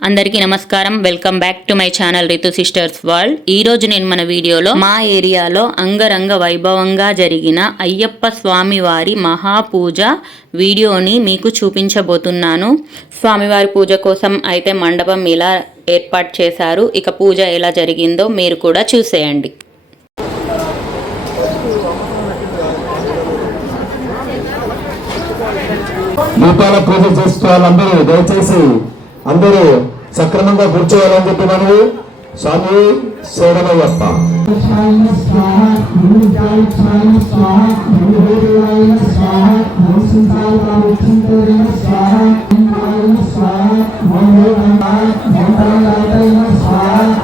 అందరికీ నమస్కారం. Welcome back to my channel Ritu sisters world ఈ రోజు నేను మన వీడియోలో మా ఏరియాలో అంగరంగ వైభవంగా జరిగిన అయ్యప్ప స్వామి వారి మహాపూజ వీడియోని మీకు చూపించబోతున్నాను. స్వామివారి పూజ కోసం అయితే మండపం ఇలా ఏర్పాటు చేశారు. ఇక పూజ ఎలా జరిగిందో మీరు కూడా చూసేయండి. దీపాల పూజ చేసుకోవాలి దయచేసి అందరూ సక్రమంగా కూర్చోవాలని చెప్పి మనవి. స్వామి శరణమయ్యప్ప. స్వాహ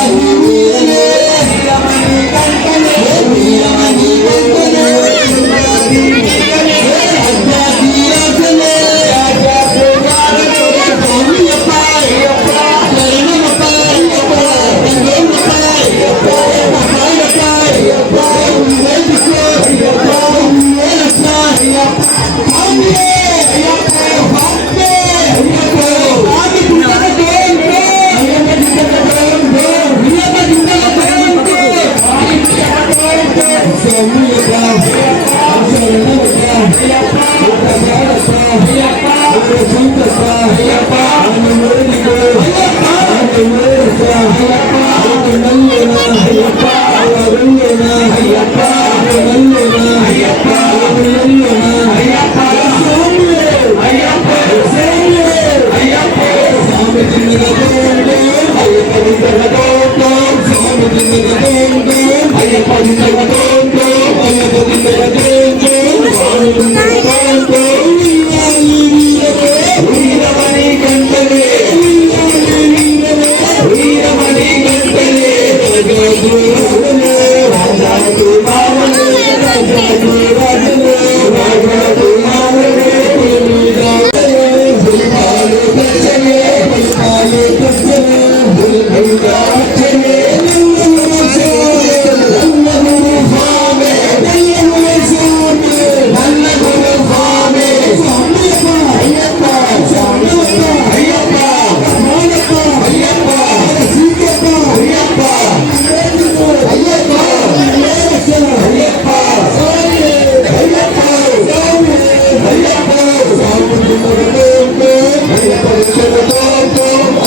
Thank you.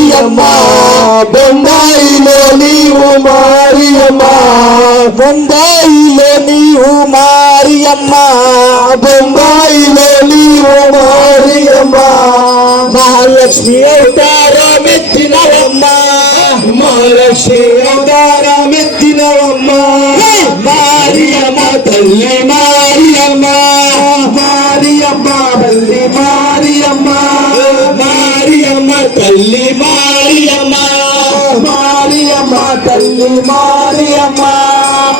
మారియమ్మ బొంబాయిలో నీవు మారియమ్మ బొంబాయిలో నీవు మారియమ్మ బొంబాయిలో నీవు మారియమ్మ మహాలక్ష్మి అవతారం ఎత్తినవమ్మ మహాలక్ష్మి అవతారం ఎత్తినవమ్మ మారియమ్మ తల్లి మారియమ్మ మారియమ్మ తల్లి మారియమ్మ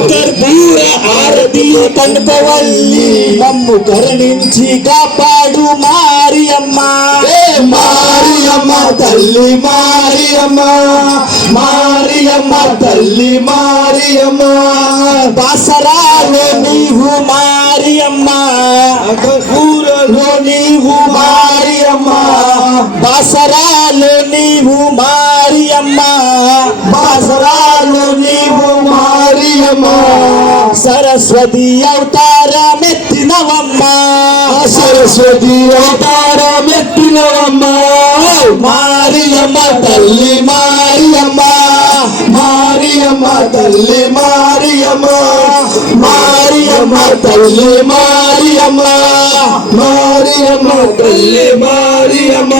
కర్పూర ఆరతియు కనుపవల్లి మమ్ము కరుణించి కాపాడు మారియమ్మ మారియమ్మ తల్లి మారియమ్మ మారియమ్మ తల్లి మారియమ్మ బాసరాలో నీవు మారియమ్మ కర్పూరలో నీవు మారియమ్మ సరస్వతి అవతారమెత్తినవమ్మ సరస్వతి అవతారమెత్తినవమ్మ మారియమ్మ తల్లి మారియమ్మ. మారియమ్మ తల్లి మారియమ్మ. మారియమ్మ తల్లి మారియమ్మ. మారియమ్మ తల్లి మారియమ్మ.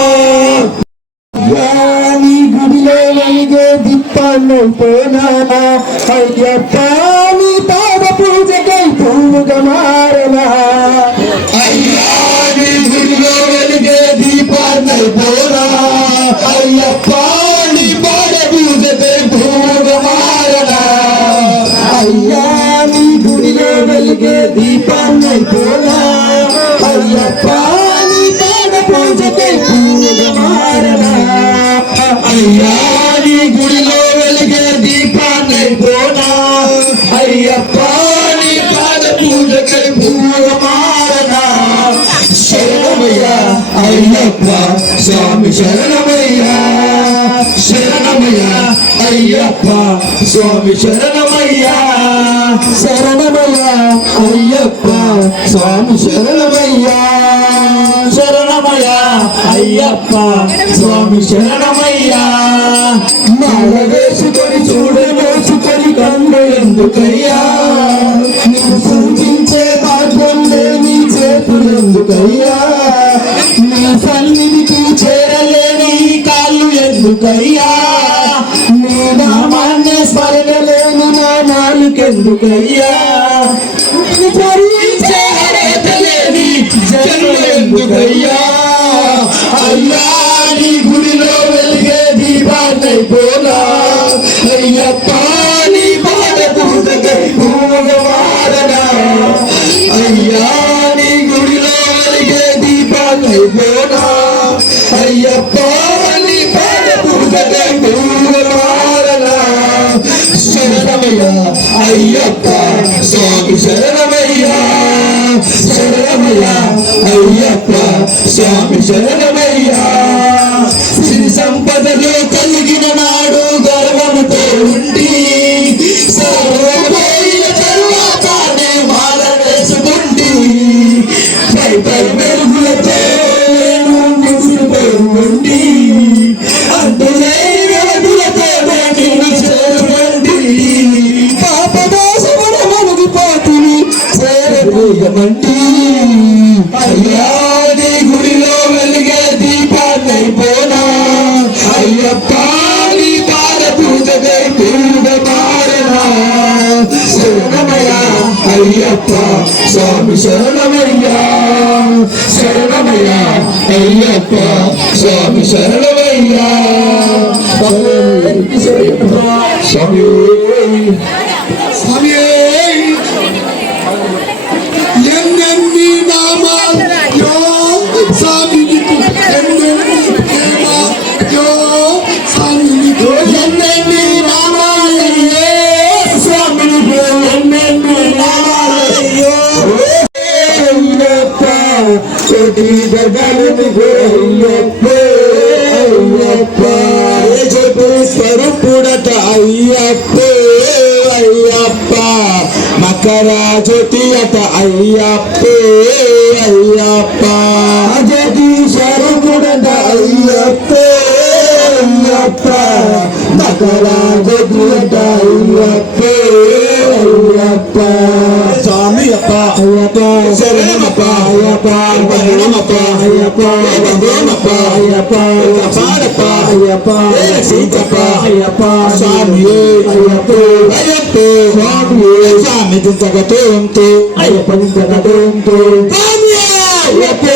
నీ గుడిలో వెలిగే పోనామా అయ్యప్ప పూజకై పూముగా మారనా? అయ్యా నీ గుడిలో వెలిగే దీపాన్ని పోనా అయ్యప్ప నీ పాద పూజకై పూముగా మారనా? అయ్యా నీ గుడిలో వెలిగే దీపాన్ని పోనా అయ్యప్ప నీ పాద పూజకై పూముగా మారనా? అయ్యా నీ గుడిలో వెలిగే దీపాన్ని పోనా అయ్యప్ప అయ్యప్ప స్వామి శరణమయ్యా శరణమయ్యా అయ్యప్ప స్వామి శరణమయ్యా. శరణమయ్యా అయ్యప్ప స్వామి శరణమయ్యా. శరణమయ్యా అయ్యప్ప స్వామి శరణమయ్యా. మాల వేసుకొని చూడ వేసుకొని కన్ను ఎందుకయ్యా? నాలుకెందుకయ్యా భరించే అర్హత లేని జన్మ ఎందుకయ్యా శరణమయ్యా అయ్యప్ప స్వామి శరణమయ్యా శరణమయ్యా అయ్యప్ప స్వామి శరణమయ్యా. సిరి సంపదలు కలిగిన నాడు గర్వముతో ఉండి సర్వపోయిన తరువాత మాల వేసుకుండి పై పై మెరుగులతో శరణమయ్యా అయ్యప్ప స్వామి శరణమయ్యా శరణమయ్యా అయ్యప్ప స్వామి శరణమయ్యా. స్వామి. స్వరూపుడట అయ్యప్ప అయ్యప్ప మకర జ్యోతి అట అయ్యప్ప అయ్యప్ప జ్యోతి స్వరూపుడట అయ్యప్ప సకల గోత్రులంట అయ్యప్ప అయ్యప్ప స్వామి అప్ప అయ్యప్ప శరణమప్ప అయ్యప్ప శరణమప్ప అయ్యప్ప వందేమప్ప అయ్యప్ప కాపాడప్ప అయ్యప్ప సీతప్ప అయ్యప్ప స్వామి అయ్యప్ప అయ్యప్ప స్వామి స్వామి దింతగతోంతో అయ్యప్ప దింతగతోంతో స్వామి అయ్యప్ప స్వామి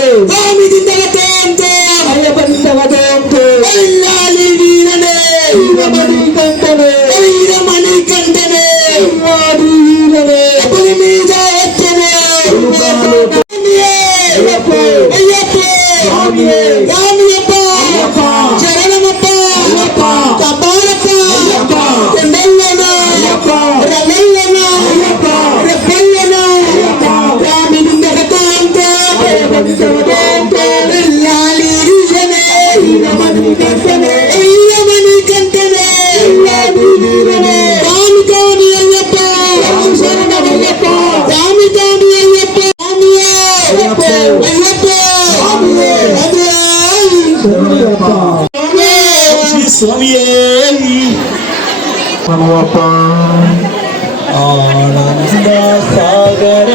ఆనంద. సాగర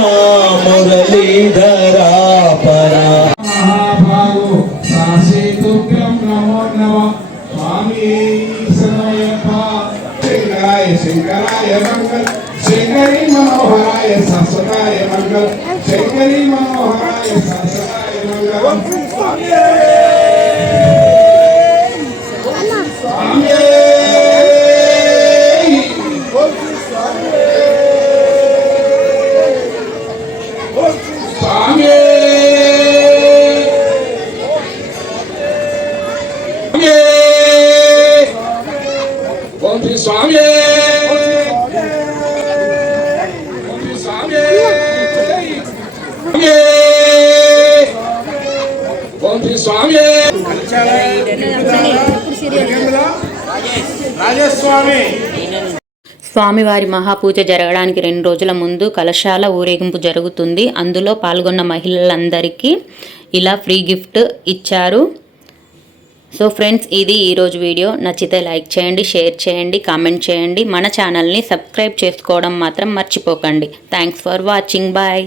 మురళీధర పరా మహాభాగు సాసేతుభ్యం నమో నమ స్వామి శరణయ్యప్ప శంకరాయ శంకరాయ మంగళ శంకరి మనోహరాయ ససదాయ మంగళ శంకరి మనోహరాయ మంగళం రాజస్వామి. స్వామివారి మహాపూజ జరగడానికి రెండు రోజుల ముందు కలశాల ఊరేగింపు జరుగుతుంది. అందులో పాల్గొన్న మహిళలందరికీ ఇలా ఫ్రీ గిఫ్ట్ ఇచ్చారు. సో ఫ్రెండ్స్ ఇది ఈరోజు వీడియో. నచ్చితే లైక్ చేయండి షేర్ చేయండి కామెంట్ చేయండి. మన ఛానల్ని సబ్స్క్రైబ్ చేసుకోవడం మాత్రం మర్చిపోకండి. Thanks for watching. బాయ్.